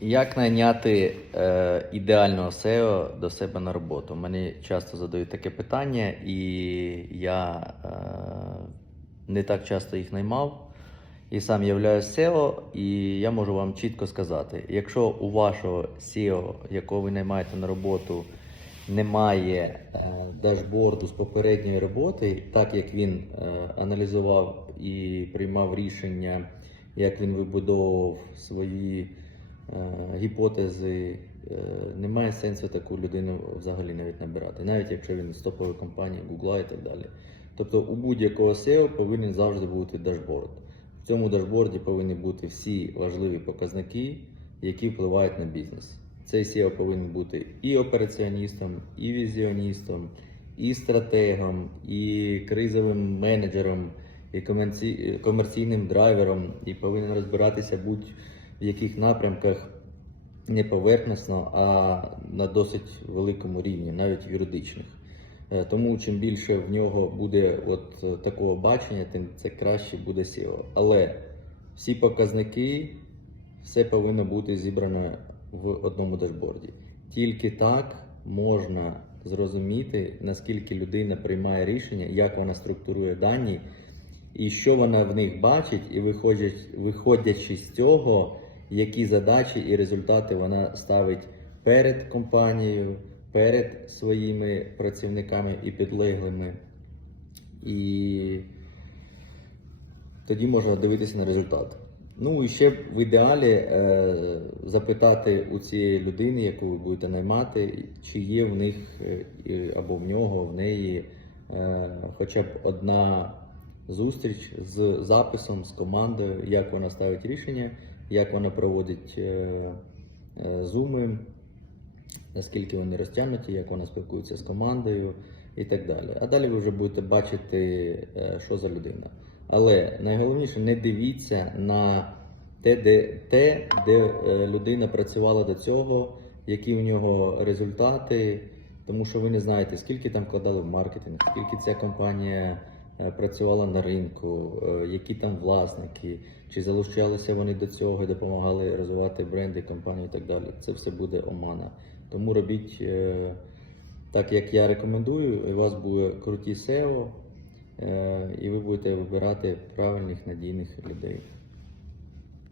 Як найняти е, ідеального SEO до себе на роботу? Мені часто задають таке питання, і я е, не так часто їх наймав. І сам являюсь SEO, і я можу вам чітко сказати: якщо у вашого SEO, якого ви наймаєте на роботу, немає е, дашборду з попередньої роботи, так як він е, аналізував і приймав рішення, як він вибудовував свої гіпотези, е, немає сенсу таку людину взагалі навіть набирати, навіть якщо він з топової компанії, Google і так далі. Тобто у будь-якого SEO повинен завжди бути дашборд. В цьому дашборді повинні бути всі важливі показники, які впливають на бізнес. Цей SEO повинен бути і операціоністом, і візіоністом, і стратегом, і кризовим менеджером, і комерційним драйвером, і повинен розбиратися будь-в яких напрямках не поверхносно, а на досить великому рівні, навіть юридичних. Е, Тому чим більше в нього буде от е, такого бачення, тим це краще буде SEO. Але всі показники, все повинно бути зібрано в одному дашборді. Тільки так можна зрозуміти, наскільки людина приймає рішення, як вона структурує дані, і що вона в них бачить, і виходячи з цього, які задачі і результати вона ставить перед компанією, перед своїми працівниками і підлеглими. І тоді можна дивитися на результат. Ну і ще в ідеалі е, запитати у цієї людини, яку ви будете наймати, чи є в них е, або в нього, в неї е, хоча б одна зустріч з записом, з командою, як вона ставить рішення, як вона проводить е, е, зуми, наскільки вони розтягнуті, як вона спілкується з командою і так далі. А далі ви вже будете бачити, е, що за людина. Але найголовніше не дивіться на те, де, те, де людина працювала до цього, які у нього результати, тому що ви не знаєте, скільки там вкладали в маркетинг, скільки ця компанія працювала на ринку, е, які там власники, чи залучалися вони до цього і допомагали розвивати бренди, компанії і так далі. Це все буде омана. Тому робіть е, так, як я рекомендую, і у вас буде круті SEO, е, і ви будете вибирати правильних надійних людей.